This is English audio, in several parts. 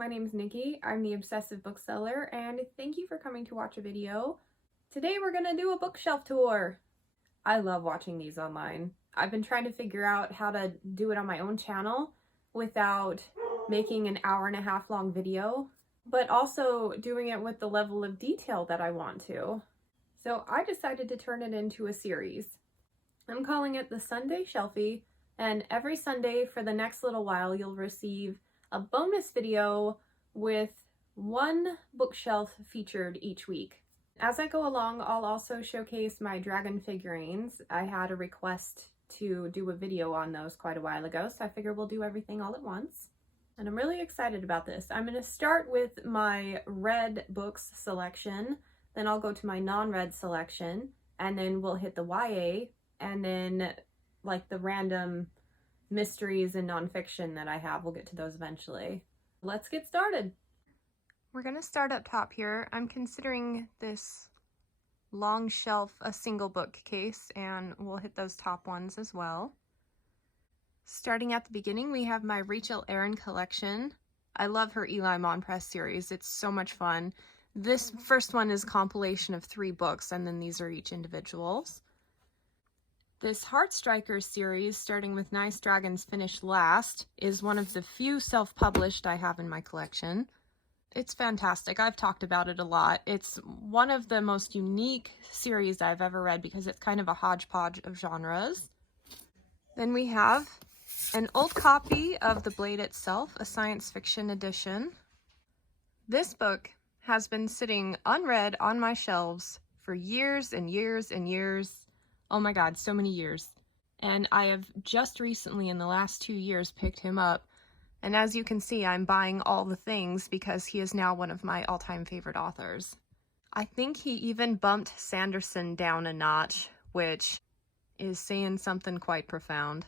My name is Nikki. I'm the Obsessive Bookseller, and thank you for coming to watch a video. Today we're gonna do a bookshelf tour. I love watching these online. I've been trying to figure out how to do it on my own channel without making an hour-and-a-half long video, but also doing it with the level of detail that I want to. So I decided to turn it into a series. I'm calling it the Sunday Shelfie, and every Sunday for the next little while you'll receive a bonus video with one bookshelf featured each week. As I go along, I'll also showcase my dragon figurines. I had a request to do a video on those quite a while ago, so I figure we'll do everything all at once. And I'm really excited about this. I'm going to start with my red books selection, then I'll go to my non-red selection, and then we'll hit the YA, and then like the random mysteries and nonfiction that I have. We'll get to those eventually. Let's get started. We're gonna start up top here. I'm considering this long shelf a single bookcase, and we'll hit those top ones as well. Starting at the beginning, we have my Rachel Aaron collection. I love her Eli Monpress series. It's so much fun. This first one is a compilation of 3 books, and then these are each individuals. This Heartstrikers series, starting with Nice Dragons Finish Last, is one of the few self-published I have in my collection. It's fantastic. I've talked about it a lot. It's one of the most unique series I've ever read because it's kind of a hodgepodge of genres. Then we have an old copy of The Blade Itself, a science fiction edition. This book has been sitting unread on my shelves for years and years and years. Oh my god, so many years. And I have just recently, in the last 2 years, picked him up. And as you can see, I'm buying all the things because he is now one of my all-time favorite authors. I think he even bumped Sanderson down a notch, which is saying something quite profound.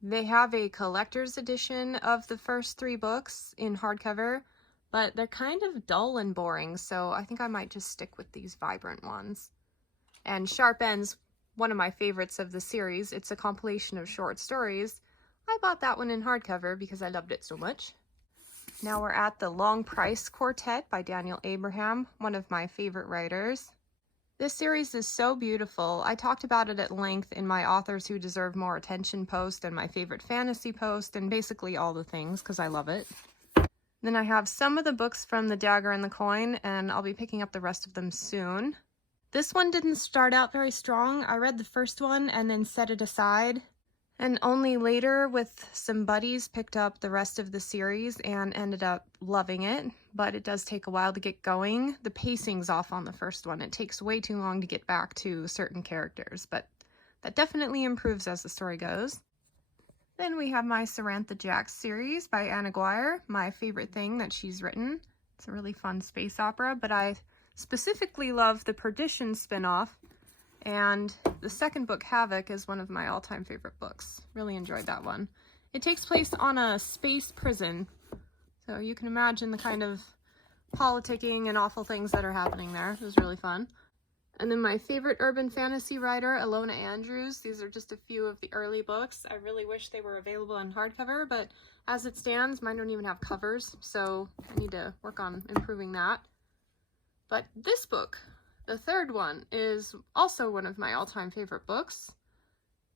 They have a collector's edition of the first 3 books in hardcover, but they're kind of dull and boring, so I think I might just stick with these vibrant ones. And Sharp Ends, one of my favorites of the series. It's a compilation of short stories. I bought that one in hardcover because I loved it so much. Now we're at The Long Price Quartet by Daniel Abraham, one of my favorite writers. This series is so beautiful. I talked about it at length in my Authors Who Deserve More Attention post and my favorite fantasy post, and basically all the things because I love it. Then I have some of the books from The Dagger and the Coin, and I'll be picking up the rest of them soon. This one didn't start out very strong. I read the first one and then set it aside, and only later with some buddies picked up the rest of the series and ended up loving it, but it does take a while to get going. The pacing's off on the first one. It takes way too long to get back to certain characters, but that definitely improves as the story goes. Then we have my Sarantha Jax series by Anna Guire, my favorite thing that she's written. It's a really fun space opera, but I specifically love the Perdition spin-off, and the second book, Havoc, is one of my all-time favorite books. Really enjoyed that one. It takes place on a space prison, so you can imagine the kind of politicking and awful things that are happening there. It was really fun. And then my favorite urban fantasy writer, Ilona Andrews. These are just a few of the early books. I really wish they were available in hardcover, but as it stands, mine don't even have covers, so I need to work on improving that. But this book, the third one, is also one of my all-time favorite books.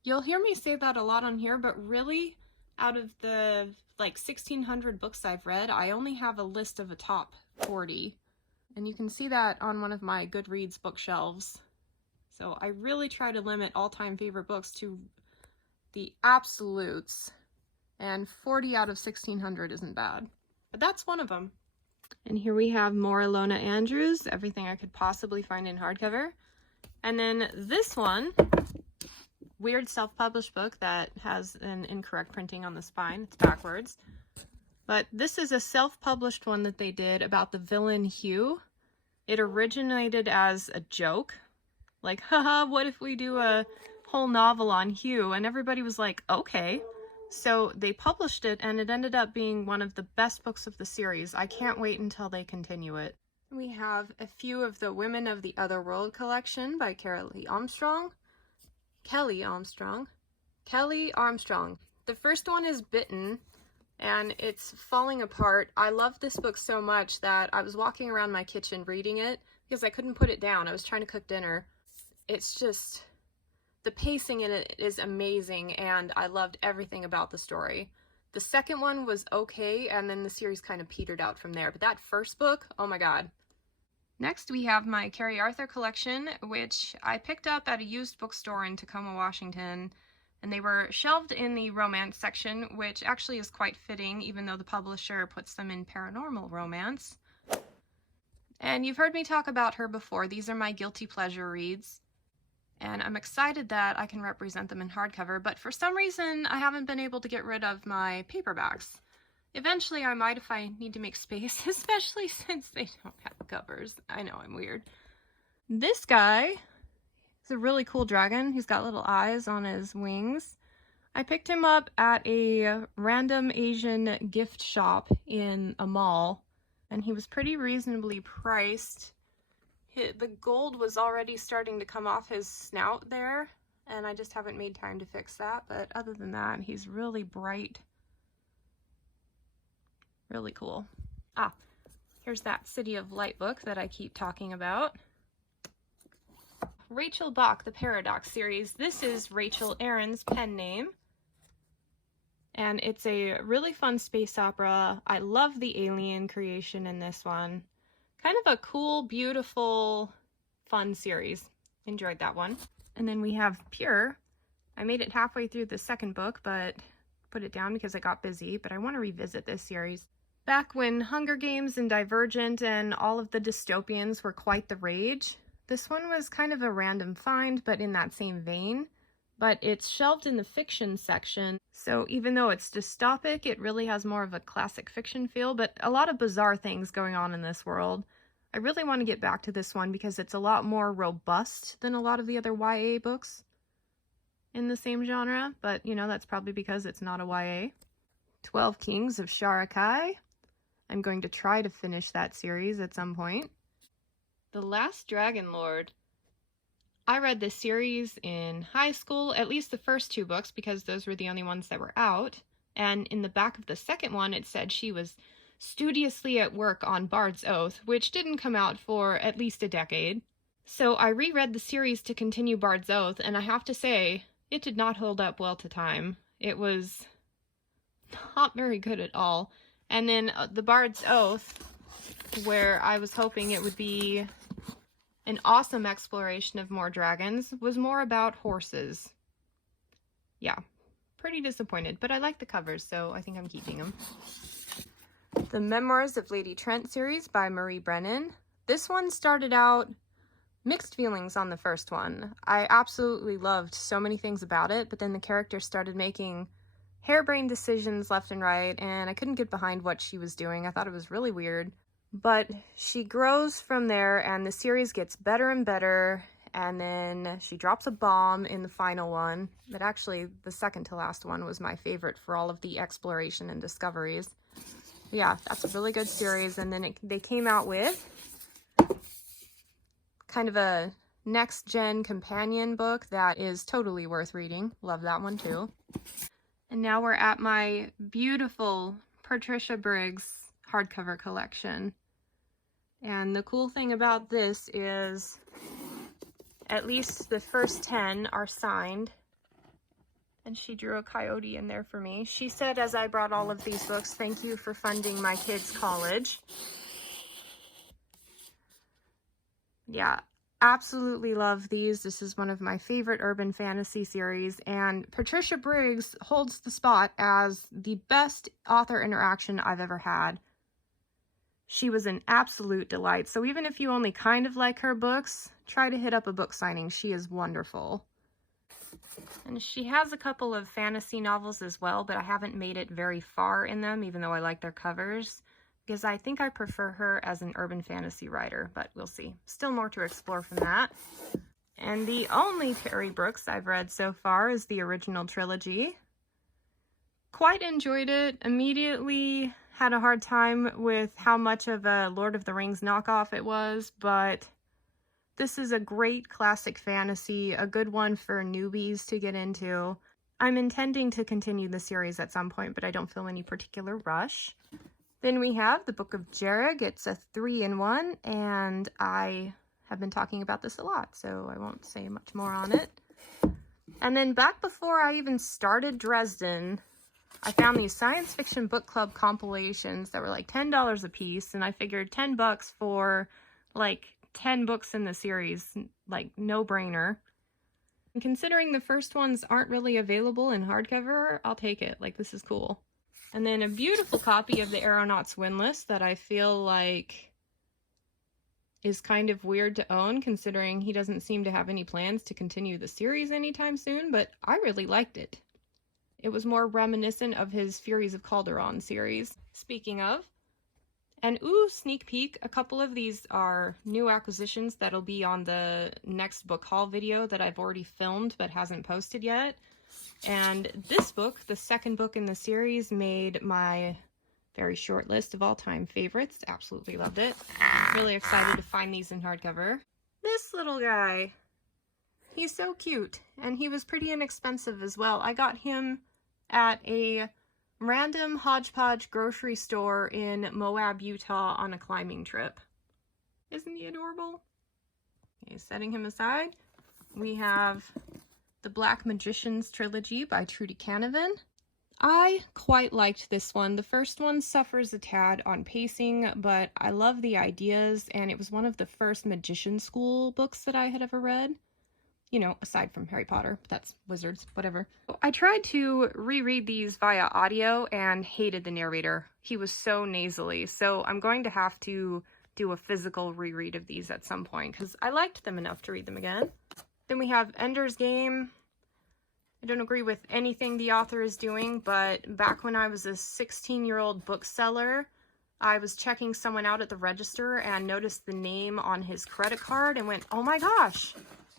You'll hear me say that a lot on here, but really, out of the like 1,600 books I've read, I only have a list of a top 40. And you can see that on one of my Goodreads bookshelves. So I really try to limit all-time favorite books to the absolutes. And 40 out of 1,600 isn't bad. But that's one of them. And here we have more Ilona Andrews, everything I could possibly find in hardcover. And then this one, weird self-published book that has an incorrect printing on the spine. It's backwards. But this is a self-published one that they did about the villain Hugh. It originated as a joke. Like, haha, what if we do a whole novel on Hugh? And everybody was like, okay. So they published it, and it ended up being one of the best books of the series. I can't wait until they continue it. We have a few of the Women of the Other World collection by Kelly Armstrong. The first one is Bitten, and it's falling apart. I love this book so much that I was walking around my kitchen reading it because I couldn't put it down. I was trying to cook dinner. It's just, the pacing in it is amazing, and I loved everything about the story. The second one was okay, and then the series kind of petered out from there. But that first book, oh my god. Next, we have my Carrie Arthur collection, which I picked up at a used bookstore in Tacoma, Washington. And they were shelved in the romance section, which actually is quite fitting, even though the publisher puts them in paranormal romance. And you've heard me talk about her before. These are my guilty pleasure reads. And I'm excited that I can represent them in hardcover, but for some reason I haven't been able to get rid of my paperbacks. Eventually I might if I need to make space, especially since they don't have covers. I know, I'm weird. This guy is a really cool dragon. He's got little eyes on his wings. I picked him up at a random Asian gift shop in a mall, and he was pretty reasonably priced. The gold was already starting to come off his snout there, and I just haven't made time to fix that. But other than that, he's really bright. Really cool. Ah, here's that City of Light book that I keep talking about. Rachel Bach, the Paradox series. This is Rachel Aaron's pen name. And it's a really fun space opera. I love the alien creation in this one. Kind of a cool, beautiful, fun series. Enjoyed that one. And then we have Pure. I made it halfway through the second book, but put it down because I got busy, but I want to revisit this series. Back when Hunger Games and Divergent and all of the dystopians were quite the rage, this one was kind of a random find, but in that same vein. But it's shelved in the fiction section, so even though it's dystopic, it really has more of a classic fiction feel, but a lot of bizarre things going on in this world. I really want to get back to this one because it's a lot more robust than a lot of the other YA books in the same genre, but you know, that's probably because it's not a YA. 12 Kings of Sharakai. I'm going to try to finish that series at some point. The Last Dragon Lord. I read this series in high school, at least the first two books, because those were the only ones that were out. And in the back of the second one, it said she was studiously at work on Bard's Oath, which didn't come out for at least a decade. So I reread the series to continue Bard's Oath, and I have to say, it did not hold up well to time. It was not very good at all. And then the Bard's Oath, where I was hoping it would be an awesome exploration of more dragons, was more about horses. Yeah, pretty disappointed, but I like the covers, so I think I'm keeping them. The Memoirs of Lady Trent series by Marie Brennan. This one started out mixed feelings on the first one. I absolutely loved so many things about it, but then the character started making harebrained decisions left and right, and I couldn't get behind what she was doing. I thought it was really weird. But she grows from there, and the series gets better and better, and then she drops a bomb in the final one. But actually, the second to last one was my favorite for all of the exploration and discoveries. Yeah, that's a really good series. And then they came out with kind of a next-gen companion book that is totally worth reading. Love that one too. And now we're at my beautiful Patricia Briggs hardcover collection. And the cool thing about this is at least the first 10 are signed. And she drew a coyote in there for me. She said as I brought all of these books, "Thank you for funding my kids' college." Yeah, absolutely love these. This is one of my favorite urban fantasy series, and Patricia Briggs holds the spot as the best author interaction I've ever had. She was an absolute delight, so even if you only kind of like her books, try to hit up a book signing. She is wonderful. And she has a couple of fantasy novels as well, but I haven't made it very far in them, even though I like their covers, because I think I prefer her as an urban fantasy writer, but we'll see. Still more to explore from that. And the only Terry Brooks I've read so far is the original trilogy. Quite enjoyed it. Immediately had a hard time with how much of a Lord of the Rings knockoff it was, but this is a great classic fantasy, a good one for newbies to get into. I'm intending to continue the series at some point, but I don't feel any particular rush. Then we have the Book of Jareg. It's a 3-in-1, and I have been talking about this a lot, so I won't say much more on it. And then back before I even started Dresden, I found these science fiction book club compilations that were like $10 a piece, and I figured $10 for like 10 books in the series, like no brainer. And considering the first ones aren't really available in hardcover, I'll take it. Like, this is cool. And then a beautiful copy of the Aeronaut's Windless that I feel like is kind of weird to own, considering he doesn't seem to have any plans to continue the series anytime soon, but I really liked it. It was more reminiscent of his Furies of Calderon series. Speaking of, and ooh, sneak peek, a couple of these are new acquisitions that'll be on the next book haul video that I've already filmed but hasn't posted yet. And this book, the second book in the series, made my very short list of all-time favorites. Absolutely loved it. Really excited to find these in hardcover. This little guy, he's so cute, and he was pretty inexpensive as well. I got him at a random hodgepodge grocery store in Moab, Utah on a climbing trip. Isn't he adorable? Okay, setting him aside, we have the Black Magicians trilogy by Trudy Canavan. I quite liked this one. The first one suffers a tad on pacing, but I love the ideas, and it was one of the first Magician School books that I had ever read. You know, aside from Harry Potter, that's wizards, whatever. I tried to reread these via audio and hated the narrator. He was so nasally, so I'm going to have to do a physical reread of these at some point, because I liked them enough to read them again. Then we have Ender's Game. I don't agree with anything the author is doing, but back when I was a 16-year-old bookseller, I was checking someone out at the register and noticed the name on his credit card and went, oh my gosh.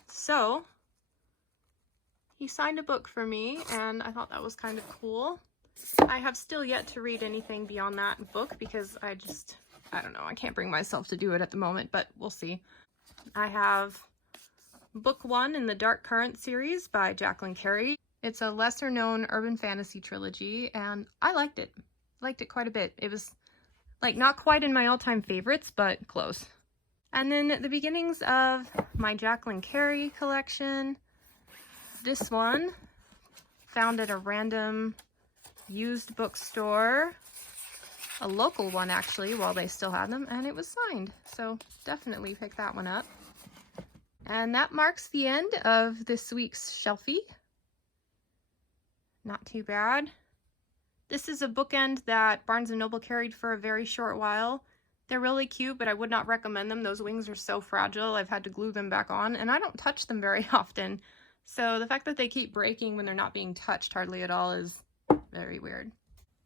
So he signed a book for me, and I thought that was kind of cool. I have still yet to read anything beyond that book because I don't know, I can't bring myself to do it at the moment, but we'll see. I have Book 1 in the Dark Current series by Jacqueline Carey. It's a lesser-known urban fantasy trilogy, and I liked it. Liked it quite a bit. It was, like, not quite in my all-time favorites, but close. And then the beginnings of my Jacqueline Carey collection. This one, found at a random used bookstore. A local one, actually, while they still had them, and it was signed. So definitely pick that one up. And that marks the end of this week's Shelfie. Not too bad. This is a bookend that Barnes & Noble carried for a very short while. They're really cute, but I would not recommend them. Those wings are so fragile. I've had to glue them back on, and I don't touch them very often. So the fact that they keep breaking when they're not being touched hardly at all is very weird.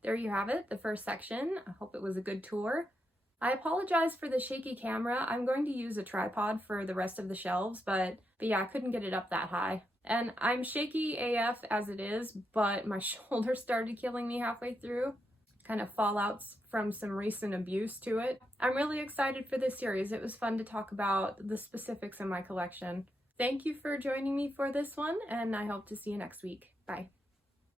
There you have it, the first section. I hope it was a good tour. I apologize for the shaky camera. I'm going to use a tripod for the rest of the shelves, but yeah, I couldn't get it up that high. And I'm shaky AF as it is, but my shoulder started killing me halfway through. Kind of fallouts from some recent abuse to it. I'm really excited for this series. It was fun to talk about the specifics in my collection. Thank you for joining me for this one, and I hope to see you next week. Bye.